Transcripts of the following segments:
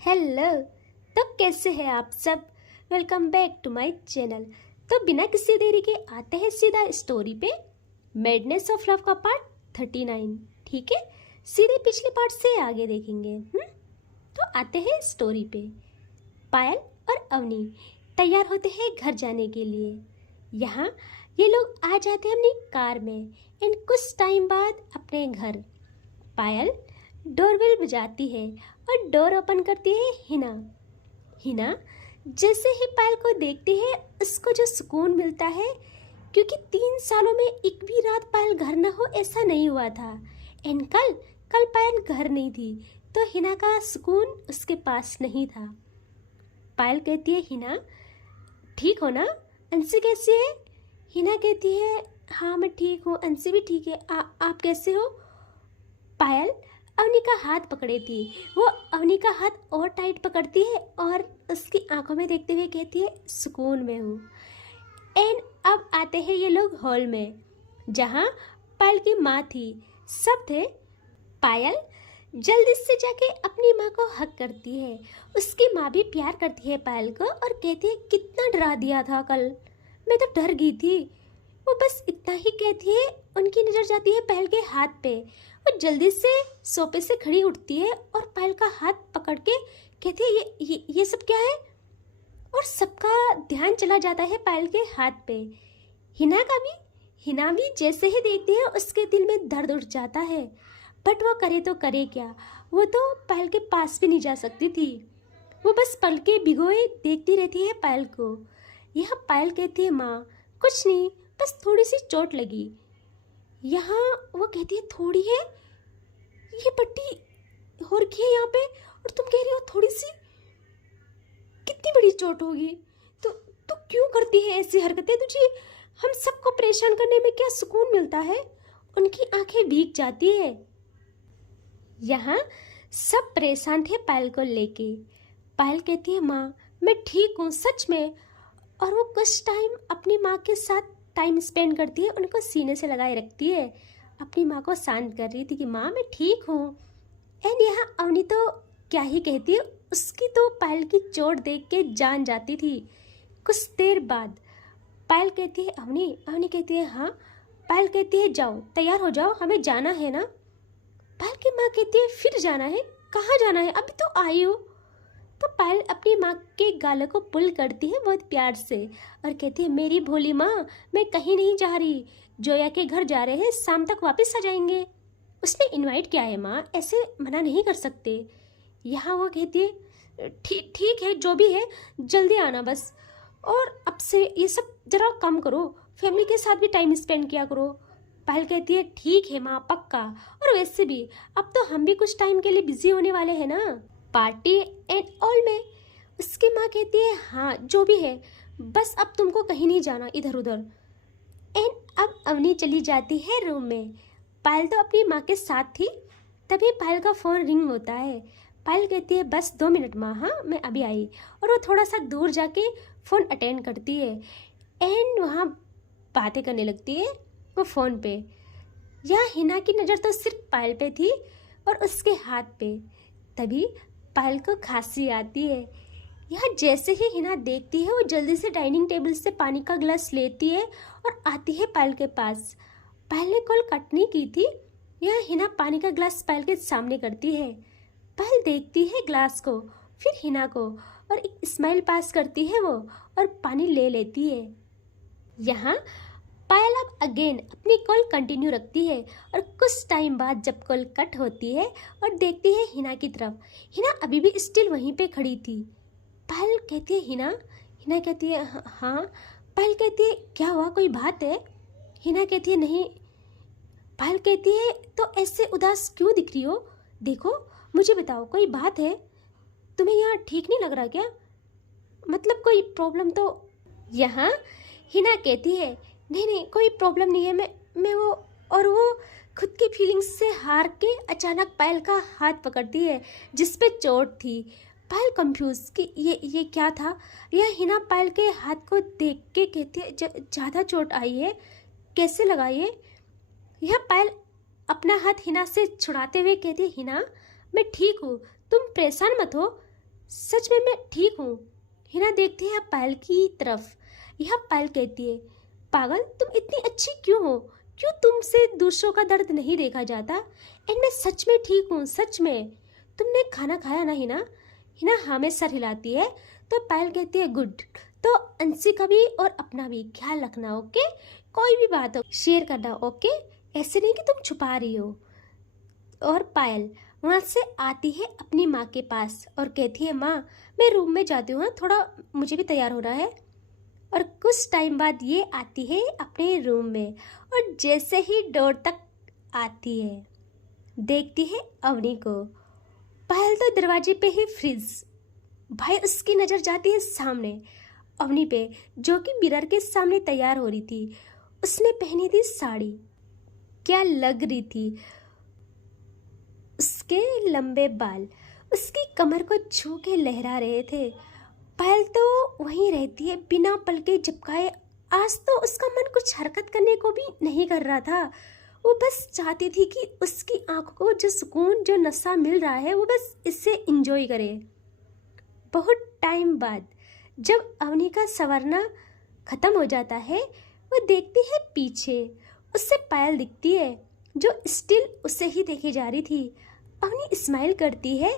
Hello. तो कैसे हैं आप सब। Welcome back to my channel. तो बिना किसी देरी के आते हैं सीधा स्टोरी पे। मैडनेस ऑफ लव का पार्ट 39। ठीक है, सीधे पिछले पार्ट से आगे देखेंगे। तो आते हैं स्टोरी पे। पायल और अवनी तैयार होते हैं घर जाने के लिए। यहाँ ये लोग आ जाते हैं अपनी कार में एंड कुछ टाइम बाद अपने घर। पायल डोरबेल बजाती है और डोर ओपन करती है हिना। हिना जैसे ही पायल को देखती है उसको जो सुकून मिलता है, क्योंकि 3 सालों में एक भी रात पायल घर न हो ऐसा नहीं हुआ था। एंड कल पायल घर नहीं थी तो हिना का सुकून उसके पास नहीं था। पायल कहती है हिना ठीक हो ना, अंशी कैसी है। हिना कहती है हाँ मैं ठीक हूँ, अंशी भी ठीक है, आप कैसे हो। पायल अवनी का हाथ पकड़े थी, वो अवनी का हाथ और टाइट पकड़ती है और उसकी आंखों में देखते हुए कहती है सुकून में हूँ। एंड अब आते हैं ये लोग हॉल में जहाँ पायल की माँ थी, सब थे। पायल जल्दी से जाके अपनी माँ को हक करती है। उसकी माँ भी प्यार करती है पायल को और कहती है कितना डरा दिया था कल, मैं तो डर गई थी। वो बस इतना ही कहती है, उनकी नज़र जाती है पायल के हाथ पे। वो जल्दी से सोफे से खड़ी उठती है और पायल का हाथ पकड़ के कहती है ये सब क्या है। और सबका ध्यान चला जाता है पायल के हाथ पे। हिना भी जैसे ही देखती है उसके दिल में दर्द उठ जाता है, बट वो करे तो करे क्या। वो तो पायल के पास भी नहीं जा सकती थी। वो बस पल के भिगोए देखती रहती है पायल को। यह पायल कहती है माँ कुछ नहीं, बस थोड़ी सी चोट लगी। यहाँ वो कहती है थोड़ी है, ये पट्टी हो रखी है यहाँ पे और तुम कह रही हो थोड़ी सी, कितनी बड़ी चोट होगी। तो क्यों करती है ऐसी हरकतें, तुझे हम सबको परेशान करने में क्या सुकून मिलता है। उनकी आंखें भीग जाती है। यहाँ सब परेशान थे पायल को लेके। पायल कहती है माँ मैं ठीक हूँ सच में। और वो कुछ टाइम अपनी माँ के साथ टाइम स्पेंड करती है, उनको सीने से लगाए रखती है, अपनी माँ को शांत कर रही थी कि माँ मैं ठीक हूँ। एंड यहाँ अवनी तो क्या ही कहती है, उसकी तो पायल की चोट देख के जान जाती थी। कुछ देर बाद पायल कहती है अवनी कहती है हाँ। पायल कहती है जाओ तैयार हो जाओ, हमें जाना है ना। पायल की माँ कहती है फिर जाना है, कहाँ जाना है, अभी तो आई हो। तो पायल अपनी माँ के गालों को पुल करती है बहुत प्यार से और कहती है मेरी भोली माँ मैं कहीं नहीं जा रही, जोया के घर जा रहे हैं, शाम तक वापस आ जाएंगे। उसने इनवाइट किया है माँ, ऐसे मना नहीं कर सकते। यहाँ वो कहती है ठीक है जो भी है, जल्दी आना बस। और अब से ये सब जरा कम करो, फैमिली के साथ भी टाइम स्पेंड किया करो। पायल कहती है ठीक है माँ पक्का, और वैसे भी अब तो हम भी कुछ टाइम के लिए बिजी होने वाले हैं ना, पार्टी एंड ऑल में। उसकी माँ कहती है हाँ जो भी है, बस अब तुमको कहीं नहीं जाना इधर उधर। एंड अब अवनी चली जाती है रूम में। पायल तो अपनी माँ के साथ थी। तभी पायल का फ़ोन रिंग होता है। पायल कहती है बस 2 मिनट माँ, हाँ मैं अभी आई। और वो थोड़ा सा दूर जाके फ़ोन अटेंड करती है एंड वहाँ बातें करने लगती है वो फ़ोन पे। यहाँ हिना की नज़र तो सिर्फ पायल पे थी और उसके हाथ पे। तभी पायल को खांसी आती है। यहाँ जैसे ही हिना देखती है वो जल्दी से डाइनिंग टेबल से पानी का गिलास लेती है और आती है पायल के पास। पायल ने कॉल कट नहीं की थी। यहाँ हिना पानी का गिलास पायल के सामने करती है। पायल देखती है ग्लास को, फिर हिना को, और एक स्माइल पास करती है वो और पानी ले लेती है। यहाँ पायल अब अगेन अपनी कॉल कंटिन्यू रखती है और कुछ टाइम बाद जब कॉल कट होती है और देखती है हिना की तरफ, हिना अभी भी स्टिल वहीं पे खड़ी थी। पायल कहती है हिना कहती है हाँ। पायल कहती है क्या हुआ, कोई बात है। हिना कहती है नहीं। पायल कहती है तो ऐसे उदास क्यों दिख रही हो, देखो मुझे बताओ कोई बात है, तुम्हें यहाँ ठीक नहीं लग रहा क्या, मतलब कोई प्रॉब्लम तो। यहाँ हिना कहती है नहीं कोई प्रॉब्लम नहीं है, मैं वो। और वो खुद की फीलिंग्स से हार के अचानक पायल का हाथ पकड़ती है जिस पे चोट थी। पायल कंफ्यूज कि ये क्या था। यह हिना पायल के हाथ को देख के कहती है ज़्यादा चोट आई है, कैसे लगा ये। यह पायल अपना हाथ हिना से छुड़ाते हुए कहती है हिना मैं ठीक हूँ, तुम परेशान मत हो, सच में मैं ठीक हूँ। हिना देखती है पायल की तरफ। यह पायल कहती है, पागल तुम इतनी अच्छी क्यों हो? क्यों तुमसे दूसरों का दर्द नहीं देखा जाता? एंड मैं सच में ठीक हूँ, सच में। तुमने खाना खाया ना हिना? हिना हाँ में सर हिलाती है। तो पायल कहती है, गुड। तो अंशी का भी और अपना भी ख्याल रखना, ओके? कोई भी बात हो शेयर करना, ओके? ऐसे नहीं कि तुम छुपा रही हो। और पायल वहाँ से आती है अपनी माँ के पास और कहती है, माँ मैं रूम में जाती हूँ, थोड़ा मुझे भी तैयार हो रहा है। और कुछ टाइम बाद ये आती है अपने रूम में और जैसे ही डोर तक आती है देखती है अवनी को। पायल तो दरवाजे पे ही फ्रीज। भाई उसकी नज़र जाती है सामने अवनी पे, जो कि मिरर के सामने तैयार हो रही थी। उसने पहनी थी साड़ी, क्या लग रही थी। उसके लंबे बाल उसकी कमर को छू के लहरा रहे थे। पायल तो वहीं रहती है बिना पलके झपकाए। आज तो उसका मन कुछ हरकत करने को भी नहीं कर रहा था। वो बस चाहती थी कि उसकी आंखों को जो सुकून, जो नशा मिल रहा है, वो बस इससे इंजॉय करे। बहुत टाइम बाद जब अवनी का संवरना खत्म हो जाता है, वो देखती है पीछे। उससे पायल दिखती है जो स्टिल उसे ही देखे जा रही थी। अवनी स्माइल करती है।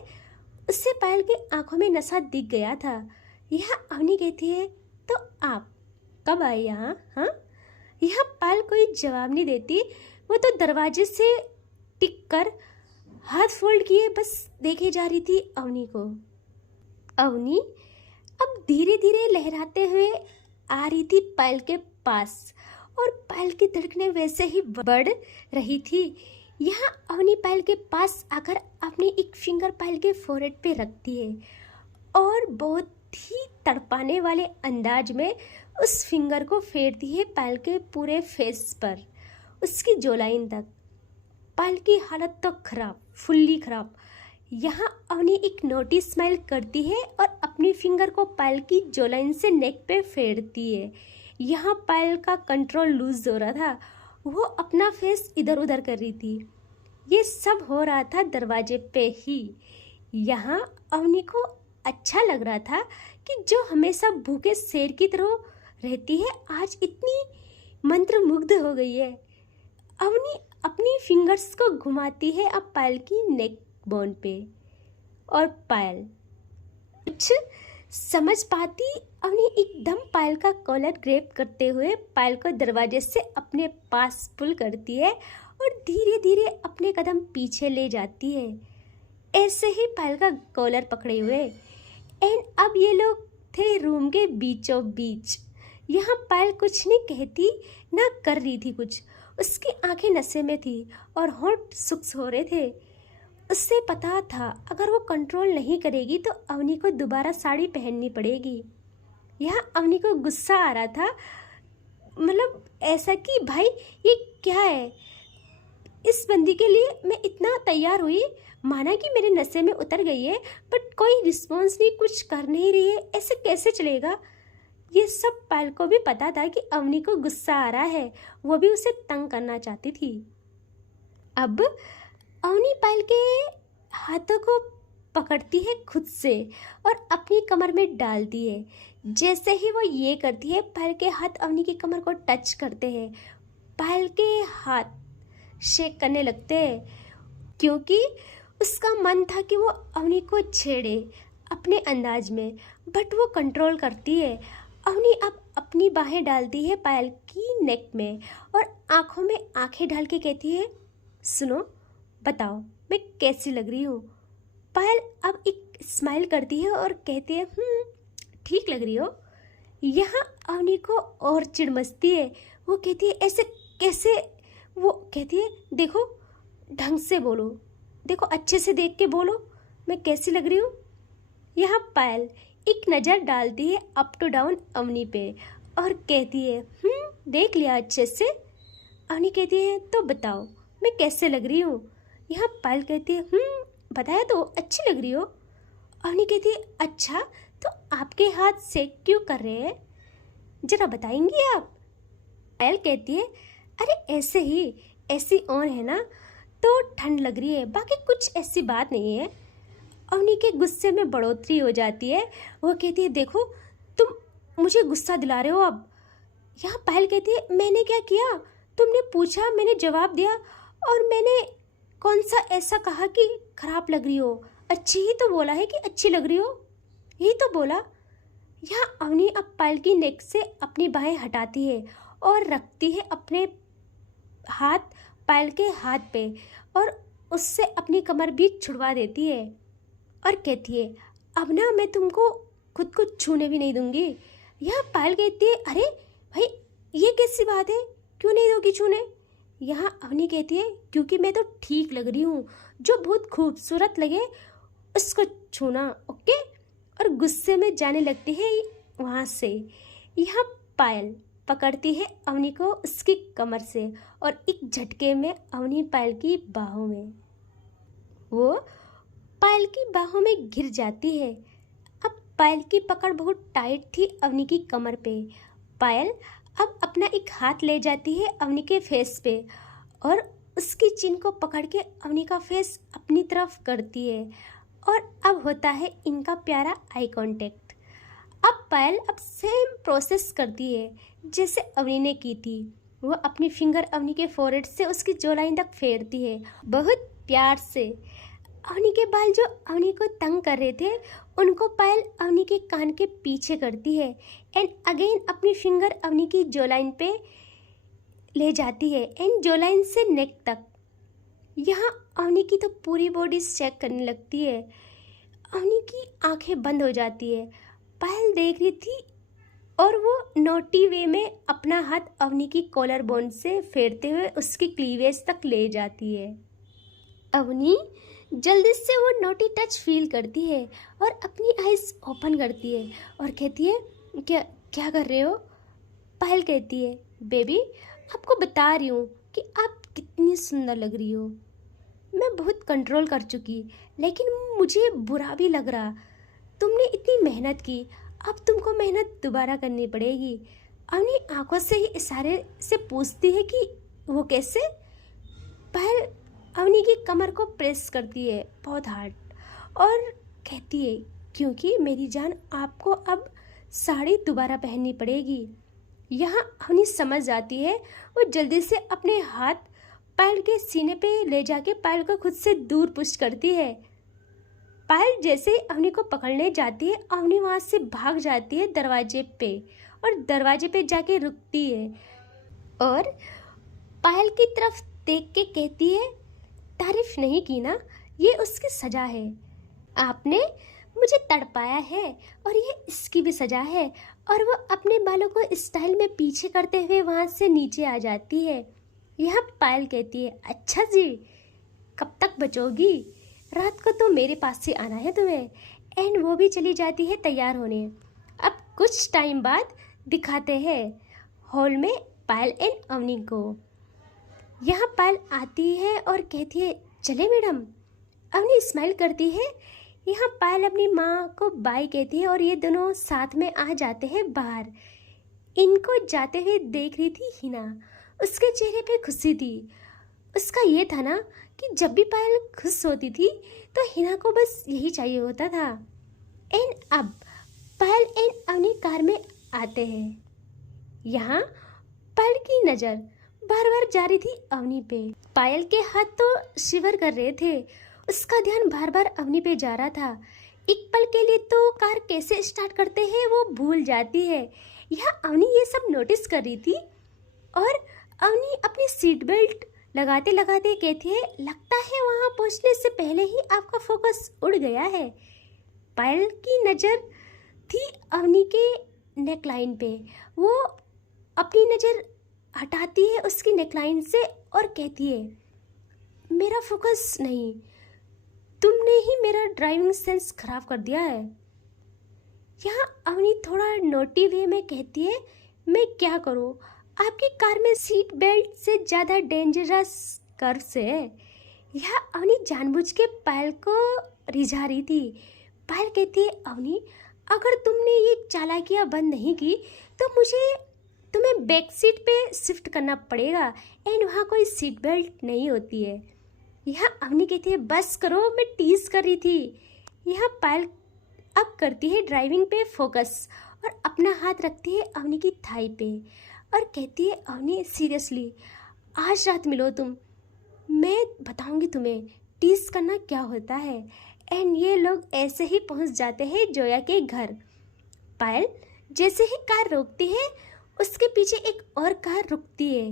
उससे पायल की आंखों में नशा दिख गया था। यह अवनी कहती है, तो आप कब आए यहाँ? हाँ, यह पायल कोई जवाब नहीं देती। वो तो दरवाजे से टिक कर हाथ फोल्ड किए बस देखे जा रही थी अवनी को। अवनी अब धीरे धीरे लहराते हुए आ रही थी पायल के पास और पायल की धड़कनें वैसे ही बढ़ रही थी। यहाँ अवनी पायल के पास आकर अपनी एक फिंगर पायल के फोrehead पे रखती है और बहुत ही तड़पाने वाले अंदाज में उस फिंगर को फेरती है पायल के पूरे फेस पर, उसकी जोलाइन तक। पायल की हालत तो खराब, फुल्ली खराब। यहाँ अवनी एक नोटी स्माइल करती है और अपनी फिंगर को पायल की जोलाइन से नेक पे फेरती है। यहाँ पायल का कंट्रोल लूज हो रहा था। वो अपना फेस इधर उधर कर रही थी। ये सब हो रहा था दरवाजे पे ही। यहाँ अवनी को अच्छा लग रहा था कि जो हमेशा भूखे शेर की तरह रहती है आज इतनी मंत्रमुग्ध हो गई है। अवनी अपनी फिंगर्स को घुमाती है अब पायल की नेक बोन पे और पायल कुछ समझ पाती अवनी एकदम पायल का कॉलर ग्रैब करते हुए पायल को दरवाजे से अपने पास पुल करती है और धीरे धीरे अपने कदम पीछे ले जाती है, ऐसे ही पायल का कॉलर पकड़े हुए। एंड अब ये लोग थे रूम के बीचों बीच। यहाँ पायल कुछ नहीं कहती ना कर रही थी कुछ। उसकी आंखें नशे में थी और होंठ सुक्स हो रहे थे। उससे पता था अगर वो कंट्रोल नहीं करेगी तो अवनी को दोबारा साड़ी पहननी पड़ेगी। यहाँ अवनी को गुस्सा आ रहा था, मतलब ऐसा कि भाई ये क्या है। इस बंदी के लिए मैं इतना तैयार हुई, माना कि मेरे नशे में उतर गई है, बट कोई रिस्पॉन्स नहीं, कुछ कर नहीं रही है, ऐसे कैसे चलेगा। ये सब पायल को भी पता था कि अवनी को गुस्सा आ रहा है, वो भी उसे तंग करना चाहती थी। अब अवनी पायल के हाथों को पकड़ती है खुद से और अपनी कमर में डालती है। जैसे ही वो ये करती है पायल के हाथ अवनी की कमर को टच करते हैं। पायल के हाथ शेक करने लगते हैं क्योंकि उसका मन था कि वो अवनी को छेड़े अपने अंदाज में, बट वो कंट्रोल करती है। अवनी अब अपनी बाहें डालती है पायल की नेक में और आंखों में आंखें डाल के कहती है, सुनो बताओ मैं कैसी लग रही हूँ। पायल अब एक स्माइल करती है और कहती है, ठीक लग रही हो। यहाँ अवनी को और चिढ़ मचती है। वो कहती है, ऐसे कैसे। वो कहती है, देखो ढंग से बोलो, देखो अच्छे से देख के बोलो मैं कैसी लग रही हूँ। यहाँ पायल एक नज़र डालती है अप टू डाउन अवनी पे और कहती है, देख लिया अच्छे से। अवनी कहती है, तो बताओ मैं कैसे लग रही हूँ। यहाँ पायल कहती है, बताया तो अच्छी लग रही हो। अवनी कहती है, अच्छा तो आपके हाथ सेक क्यों कर रहे हैं, जरा बताएंगी आप। पायल कहती है, अरे ऐसे ही, ऐसी ऑन है ना तो ठंड लग रही है, बाकी कुछ ऐसी बात नहीं है। अवनी के गुस्से में बढ़ोतरी हो जाती है। वो कहती है देखो तुम मुझे गुस्सा दिला रहे हो अब। यहाँ पायल कहती है मैंने क्या किया, तुमने पूछा मैंने जवाब दिया, और मैंने कौन सा ऐसा कहा कि खराब लग रही हो, अच्छी ही तो बोला है कि अच्छी लग रही हो, यही तो बोला। यहाँ अवनी अब पायल की नेक से अपनी बाहें हटाती है और रखती है अपने हाथ पायल के हाथ पे, और उससे अपनी कमर भी छुड़वा देती है और कहती है अब ना मैं तुमको खुद को छूने भी नहीं दूंगी। यहाँ पायल कहती है अरे भाई ये कैसी बात है, क्यों नहीं दोगी छूने। यहाँ अवनी कहती है क्योंकि मैं तो ठीक लग रही हूँ, जो बहुत खूबसूरत लगे उसको छूना, ओके। और गुस्से में जाने लगती है वहाँ से। यहाँ पायल पकड़ती है अवनी को उसकी कमर से और एक झटके में अवनी पायल की बाहों में, वो पायल की बाहों में गिर जाती है। अब पायल की पकड़ बहुत टाइट थी अवनी की कमर पे। पायल अब अपना एक हाथ ले जाती है अवनी के फेस पे और उसकी चिन को पकड़ के अवनी का फेस अपनी तरफ करती है, और अब होता है इनका प्यारा आई कांटेक्ट। अब पायल अब सेम प्रोसेस करती है जैसे अवनी ने की थी। वो अपनी फिंगर अवनी के फोrehead से उसकी जॉलाइन तक फेरती है बहुत प्यार से। अवनी के बाल जो अवनी को तंग कर रहे थे उनको पायल अवनी के कान के पीछे करती है एंड अगेन अपनी फिंगर अवनी की जॉलाइन पे ले जाती है एंड जॉलाइन से नेक तक। यहाँ अवनी की तो पूरी बॉडी चेक करने लगती है। अवनी की आंखें बंद हो जाती है। पायल देख रही थी और वो नोटी वे में अपना हाथ अवनी की कॉलर बोन से फेरते हुए उसकी क्लीवेज तक ले जाती है। अवनी जल्दी से वो नोटी टच फील करती है और अपनी आइज ओपन करती है और कहती है क्या क्या कर रहे हो। पायल कहती है बेबी आपको बता रही हूँ कि आप कितनी सुंदर लग रही हो। मैं बहुत कंट्रोल कर चुकी, लेकिन मुझे बुरा भी लग रहा। तुमने इतनी मेहनत की, अब तुमको मेहनत दोबारा करनी पड़ेगी। अवनी आंखों से ही इशारे से पूछती है कि वो कैसे। पायल अवनी की कमर को प्रेस करती है बहुत हार्ड और कहती है क्योंकि मेरी जान आपको अब साड़ी दोबारा पहननी पड़ेगी। यहाँ अवनी समझ जाती है। वो जल्दी से अपने हाथ पायल के सीने पे ले जाके पायल को खुद से दूर पुश करती है। पायल जैसे ही अवनी को पकड़ने जाती है अवनी वहाँ से भाग जाती है दरवाजे पे और दरवाजे पे जाके रुकती है और पायल की तरफ देख के कहती है तारीफ नहीं की ना, ये उसकी सजा है। आपने मुझे तड़पाया है और ये इसकी भी सजा है। और वो अपने बालों को स्टाइल में पीछे करते हुए वहाँ से नीचे आ जाती है। यहाँ पायल कहती है अच्छा जी कब तक बचोगी, रात को तो मेरे पास से आना है तुम्हें। एंड वो भी चली जाती है तैयार होने। अब कुछ टाइम बाद दिखाते हैं हॉल में पायल एंड अवनी को। यहाँ पायल आती है और कहती है चले मैडम। अवनी स्माइल करती है। यहाँ पायल अपनी माँ को बाय कहती है और ये दोनों साथ में आ जाते हैं बाहर। इनको जाते हुए देख रही थी हिना, उसके चेहरे पे खुशी थी। उसका ये था ना कि जब भी पायल खुश होती थी तो हिना को बस यही चाहिए होता था। एंड अब पायल एंड अवनी कार में आते हैं। यहाँ पायल की नज़र बार बार जा रही थी अवनी पे। पायल के हाथ तो शिवर कर रहे थे, उसका ध्यान बार बार अवनी पे जा रहा था। एक पल के लिए तो कार कैसे स्टार्ट करते हैं वो भूल जाती है। यहाँ अवनी ये सब नोटिस कर रही थी और अवनी अपनी सीट बेल्ट लगाते लगाते कहती है लगता है वहाँ पहुँचने से पहले ही आपका फोकस उड़ गया है। पायल की नज़र थी अवनी के नेकलाइन पे। वो अपनी नज़र हटाती है उसकी नेकलाइन से और कहती है मेरा फोकस नहीं, तुमने ही मेरा ड्राइविंग सेंस खराब कर दिया है। यहाँ अवनी थोड़ा नोटी वे में कहती है मैं क्या करूँ, आपकी कार में सीट बेल्ट से ज़्यादा डेंजरस कर्व्स है। यह अवनी जानबूझ के पायल को रिझा रही थी। पायल कहती है अवनी अगर तुमने ये चालाकियाँ बंद नहीं की तो मुझे तुम्हें बैक सीट पे शिफ्ट करना पड़ेगा एंड वहाँ कोई सीट बेल्ट नहीं होती है। यहाँ अवनी कहती है बस करो, मैं टीज कर रही थी। यहाँ पायल अब करती है ड्राइविंग पे फोकस और अपना हाथ रखती है अवनी की थाई पे और कहती है, अवनी सीरियसली आज रात मिलो तुम, मैं बताऊंगी तुम्हें टीज करना क्या होता है। एंड ये लोग ऐसे ही पहुंच जाते हैं जोया के घर। पायल जैसे ही कार रोकती है उसके पीछे एक और कार रुकती है।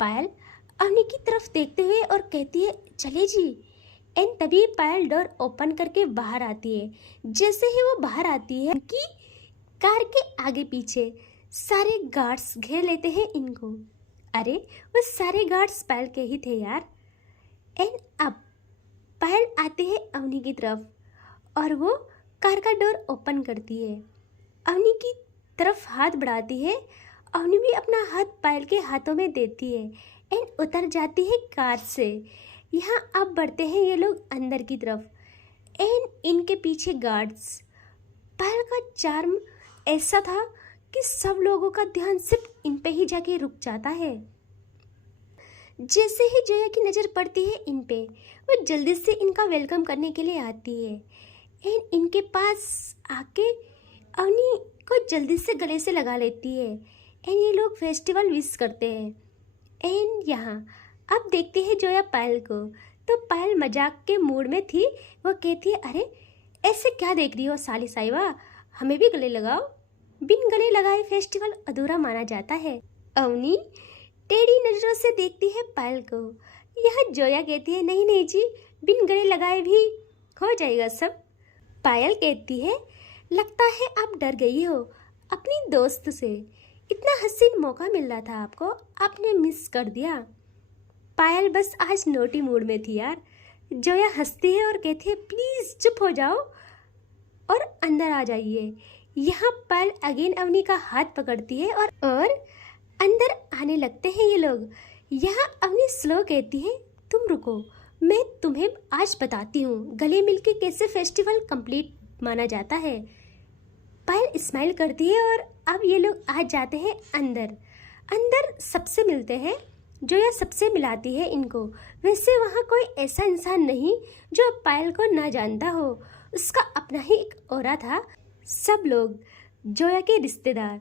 पायल अवनी की तरफ देखते हुए और कहती है, चले जी। एंड तभी पायल डोर ओपन करके बाहर आती है। जैसे ही वो बाहर आती है कि कार के आगे पीछे सारे गार्ड्स घेर लेते हैं इनको। अरे वो सारे गार्ड्स पायल के ही थे यार। एंड अब पायल आते हैं अवनी की तरफ और वो कार का डोर ओपन करती है, अवनी की तरफ हाथ बढ़ाती है। अवनी भी अपना हाथ पायल के हाथों में देती है एंड उतर जाती है कार से। यहाँ अब बढ़ते हैं ये लोग अंदर की तरफ एंड इनके पीछे गार्ड्स। पायल का चार्म ऐसा था कि सब लोगों का ध्यान सिर्फ इन पे ही जाके रुक जाता है। जैसे ही जोया की नज़र पड़ती है इन पे, वो जल्दी से इनका वेलकम करने के लिए आती है एंड इनके पास आके अवनी को जल्दी से गले से लगा लेती है एंड ये लोग फेस्टिवल विश करते हैं। एंड यहाँ अब देखते हैं जोया पायल को, तो पायल मजाक के मूड में थी। वो कहती है, अरे ऐसे क्या देख रही हो साली साहिबा, हमें भी गले लगाओ, बिन गले लगाए फेस्टिवल अधूरा माना जाता है। अवनी टेढ़ी नजरों से देखती है पायल को। यह जोया कहती है, नहीं नहीं जी, बिन गले लगाए भी हो जाएगा सब। पायल कहती है, लगता है आप डर गई हो अपनी दोस्त से, इतना हसीन मौका मिल रहा था आपको, आपने मिस कर दिया। पायल बस आज नोटी मूड में थी यार। जोया हंसती है और कहती है, प्लीज़ चुप हो जाओ और अंदर आ जाइए। यहाँ पायल अगेन अवनी का हाथ पकड़ती है और अंदर आने लगते हैं ये लोग। यहाँ अवनी स्लो कहती है, तुम रुको, मैं तुम्हें आज बताती हूँ गले मिलके कैसे फेस्टिवल कंप्लीट माना जाता है। पायल स्माइल करती है और अब ये लोग आ जाते हैं अंदर। अंदर सबसे मिलते हैं, जोया सबसे मिलाती है इनको। वैसे वहाँ कोई ऐसा इंसान नहीं जो पायल को ना जानता हो, उसका अपना ही एक ऑरा था। सब लोग, जोया के रिश्तेदार,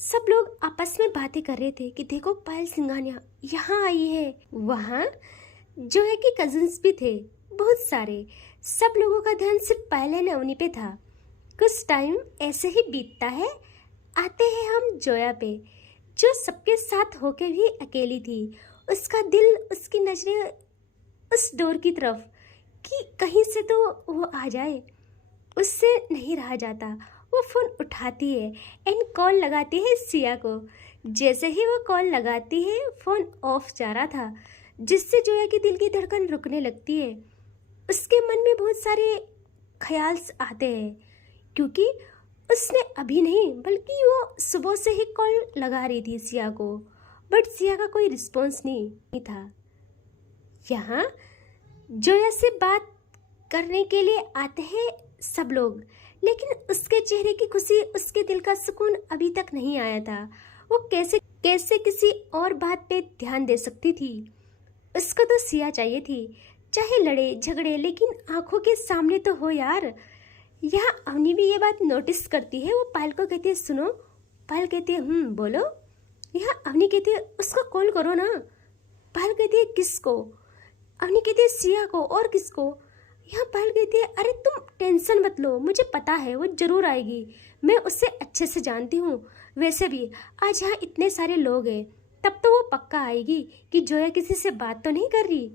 सब लोग आपस में बातें कर रहे थे कि देखो पायल सिंघानिया यहाँ आई है। वहाँ जोया के कजिन्स भी थे बहुत सारे। सब लोगों का ध्यान सिर्फ पायल एंड अवनी पे था। कुछ टाइम ऐसे ही बीतता है। आते हैं हम जोया पे, जो सबके साथ होके भी अकेली थी। उसका दिल, उसकी नजरें उस डोर की तरफ कि कहीं से तो वो आ जाए, उससे नहीं रहा जाता। वो फ़ोन उठाती है एंड कॉल लगाती है सिया को। जैसे ही वो कॉल लगाती है फ़ोन ऑफ जा रहा था, जिससे जोया के दिल की धड़कन रुकने लगती है। उसके मन में बहुत सारे ख्याल आते हैं, क्योंकि उसने अभी नहीं बल्कि वो सुबह से ही कॉल लगा रही थी सिया को, बट सिया का कोई रिस्पॉन्स नहीं था। यहाँ जोया से बात करने के लिए आते हैं सब लोग, लेकिन उसके चेहरे की खुशी, उसके दिल का सुकून अभी तक नहीं आया था। वो कैसे किसी और बात पे ध्यान दे सकती थी। उसको तो सिया चाहिए थी, चाहे लड़े झगड़े, लेकिन आंखों के सामने तो हो यार। यहाँ अवनी भी ये बात नोटिस करती है। वो पायल को कहती है, सुनो। पायल कहती है, बोलो। यहाँ अवनी कहती है, उसको कॉल करो ना। पायल कहती है, किसको? अवनी कहती है, सिया को। और किसको? यहाँ पायल कहती है, अरे तुम टेंशन मत लो, मुझे पता है वो जरूर आएगी, मैं उससे अच्छे से जानती हूँ। वैसे भी आज यहाँ इतने सारे लोग हैं, तब तो वो पक्का आएगी कि जोया किसी से बात तो नहीं कर रही,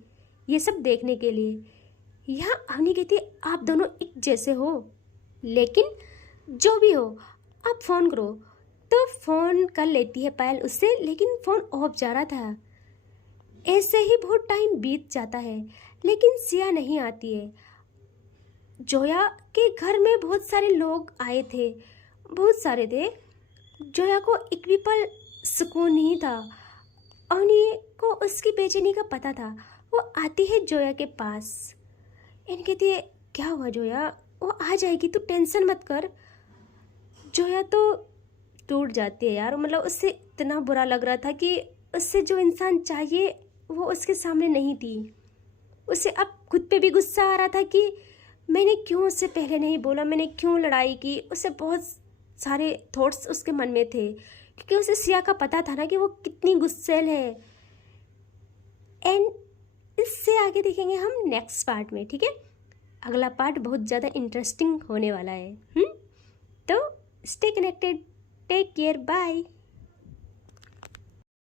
ये सब देखने के लिए। यहाँ अवनी कहती है, आप दोनों एक जैसे हो, लेकिन जो भी हो आप फ़ोन करो। तो फ़ोन कर लेती है पायल उससे, लेकिन फ़ोन ऑफ जा रहा था। ऐसे ही बहुत टाइम बीत जाता है, लेकिन सिया नहीं आती है। जोया के घर में बहुत सारे लोग आए थे, बहुत सारे थे। जोया को एक भी पल सुकून नहीं था। अवनी को उसकी बेचैनी का पता था। वो आती है जोया के पास, इन कहती है, क्या हुआ जोया? वो आ जाएगी, तू टेंशन मत कर। जोया तो टूट जाती है यार, मतलब उससे इतना बुरा लग रहा था कि उससे जो इंसान चाहिए वो उसके सामने नहीं थी। उसे अब खुद पे भी गुस्सा आ रहा था कि मैंने क्यों उससे पहले नहीं बोला, मैंने क्यों लड़ाई की। उससे बहुत सारे थॉट्स उसके मन में थे, क्योंकि उसे सिया का पता था ना कि वो कितनी गुस्सैल है। एंड इससे आगे देखेंगे हम नेक्स्ट पार्ट में, ठीक है। अगला पार्ट बहुत ज़्यादा इंटरेस्टिंग होने वाला है। तो stay connected, take care, bye.